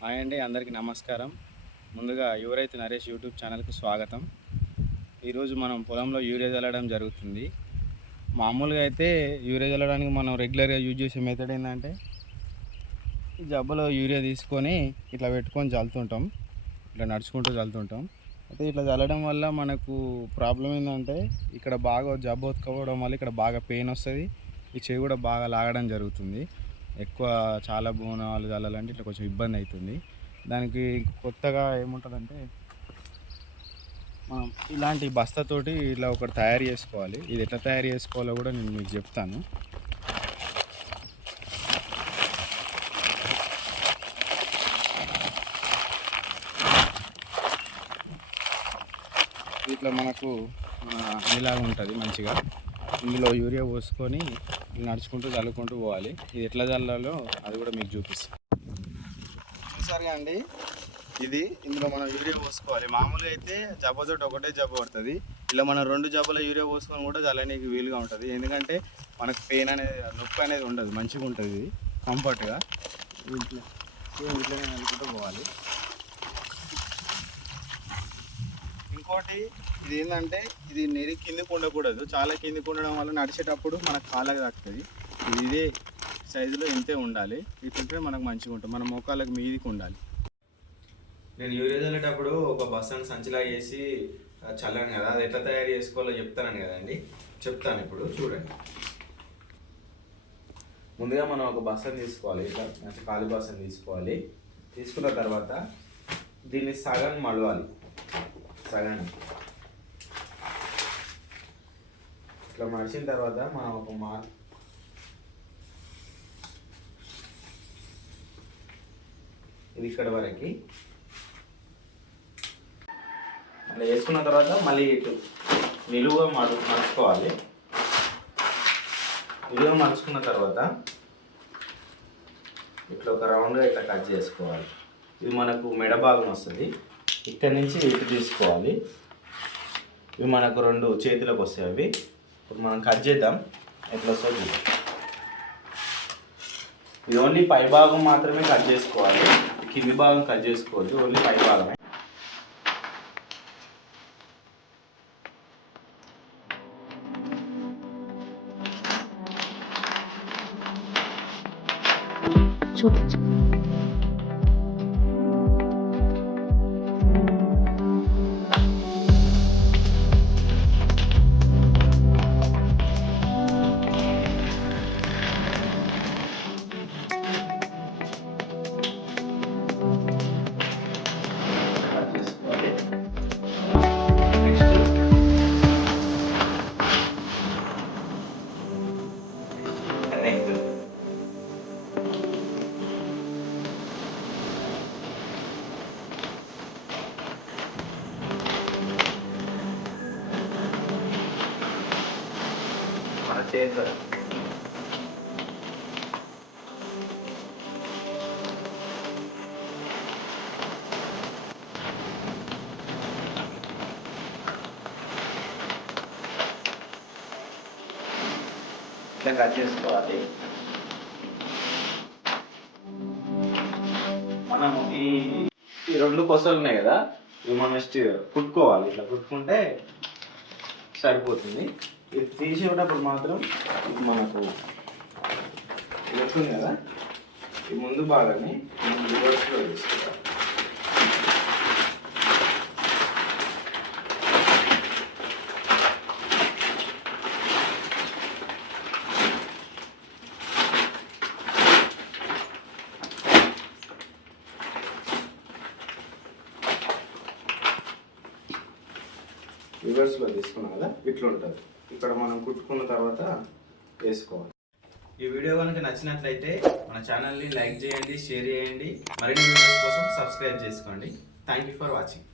Hi అండి అందరికీ నమస్కారం. ముందుగా యువరైతు నరేష్ యూట్యూబ్ ఛానల్కి స్వాగతం. ఈరోజు మనం పొలంలో యూరియా చల్లడం జరుగుతుంది. మామూలుగా అయితే యూరియా చల్లడానికి మనం రెగ్యులర్గా యూజ్ చేసే మెథడ్ ఏంటంటే జబ్బలో యూరియా తీసుకొని ఇట్లా పెట్టుకొని చల్లుతుంటాం. ఇట్లా నడుచుకుంటూ చల్లుతుంటాం. అయితే ఇట్లా చల్లడం వల్ల మనకు ప్రాబ్లం ఏంటంటే ఇక్కడ బాగా జబ్బు ఒత్తుకోవడం వల్ల ఇక్కడ బాగా పెయిన్ వస్తుంది. ఈ చెవి కూడా బాగా లాగడం జరుగుతుంది. ఎక్కువ చాలా బోనాలు చల్లాలంటే ఇట్లా కొంచెం ఇబ్బంది అవుతుంది. దానికి కొత్తగా ఏముంటుందంటే మనం ఇలాంటి బస్తాతోటి ఇలా ఒకటి తయారు చేసుకోవాలి. ఇది ఎట్లా తయారు చేసుకోవాలో కూడా నేను మీకు చెప్తాను. ఇట్లా మనకు ఇలాగ ఉంటుంది మంచిగా. ఇందులో యూరియా పోసుకొని నడుచుకుంటూ చల్లుకుంటూ పోవాలి. ఇది ఎట్లా చల్లాలో అది కూడా మీకు చూపిస్తాను చూసారుగా అండి? ఇది ఇందులో మనం యూరియా పోసుకోవాలి. మామూలుగా అయితే జబ్బతోటి ఒకటే జబ్బ పడుతుంది. ఇలా మనం రెండు జబ్బల యూరియా పోసుకొని కూడా చల్లనీకి వీలుగా ఉంటుంది. ఎందుకంటే మనకు పెయిన్ అనేది నొప్పి అనేది ఉండదు. మంచిగా ఉంటుంది ఇది. కంఫర్ట్గా ఇట్లా సేమ్ ఇట్లనే అనుకుంటూ పోవాలి. ఇంకోటి ఇది ఏంటంటే ఇది నెరి కిందికి ఉండకూడదు చాలా కిందికి ఉండడం వల్ల నడిచేటప్పుడు మనకు కాళ్ళకి తాకుతుంది. ఇదే సైజులో ఇంతే ఉండాలి ఇట్లుంటే మనకు మంచిగా ఉంటుంది. మన మోకాళ్ళకి మీదికి ఉండాలి. నేను యూరియా చల్లేటప్పుడు ఒక బస్సాన్ని సంచిలా చేసి చల్లాను కదా. అది ఎట్లా తయారు చేసుకోవాలో చెప్తాను కదండి చెప్తాను ఇప్పుడు చూడండి. ముందుగా మనం ఒక బస్సని తీసుకోవాలి. ఇట్లా మంచి ఖాళీ బస్సని తీసుకోవాలి. తీసుకున్న తర్వాత దీన్ని సగం మడవాలి. సగానికి ఇట్లా మడిచిన తర్వాత మనం ఒక మా ఇది ఇక్కడ వరకు. అలా వేసుకున్న తర్వాత మళ్ళీ ఇటు నిలువుగా మడు మడుచుకోవాలి. నిలువుగా మడుచుకున్న తర్వాత ఇట్లా ఒక రౌండ్గా ఇట్లా కట్ చేసుకోవాలి. ఇది మనకు మెడ భాగం వస్తుంది. ఇక్కడ నుంచి ఇటు తీసుకోవాలి. ఇవి మనకు రెండు చేతిలోకి వస్తాయి అవి. ఇప్పుడు మనం కట్ చేద్దాం. ఎట్లా వస్తుంది చూద్దాం. ఇది ఓన్లీ పై భాగం మాత్రమే కట్ చేసుకోవాలి. కింది భాగం కట్ చేసుకోవద్దు. ఓన్లీ పై భాగమే. చూపించు. మన చేతిలో కట్ చేసుకోవాలి మనం ఈ ఈ రెండు కొసలు ఉన్నాయి కదా ఇవి మనం జస్ట్ కుట్టుకోవాలి. ఇట్లా కుట్టుకుంటే సరిపోతుంది. ఇది తీసేటప్పుడు మాత్రం ఇది మనకు ఇది వస్తుంది కదా? ఈ ముందు భాగాన్ని మనం రివర్స్లో తీసుకోవాలి రివర్స్లో తీసుకున్నాం కదా? ఇట్లా ఉంటుంది ఇక్కడ మనం కుట్టుకున్న తర్వాత వేసుకోవాలి. ఈ వీడియో కనుక నచ్చినట్లయితే మన ఛానల్ని లైక్ చేయండి షేర్ చేయండి. మరిన్ని వీడియోస్ కోసం సబ్స్క్రైబ్ చేసుకోండి. Thank you for watching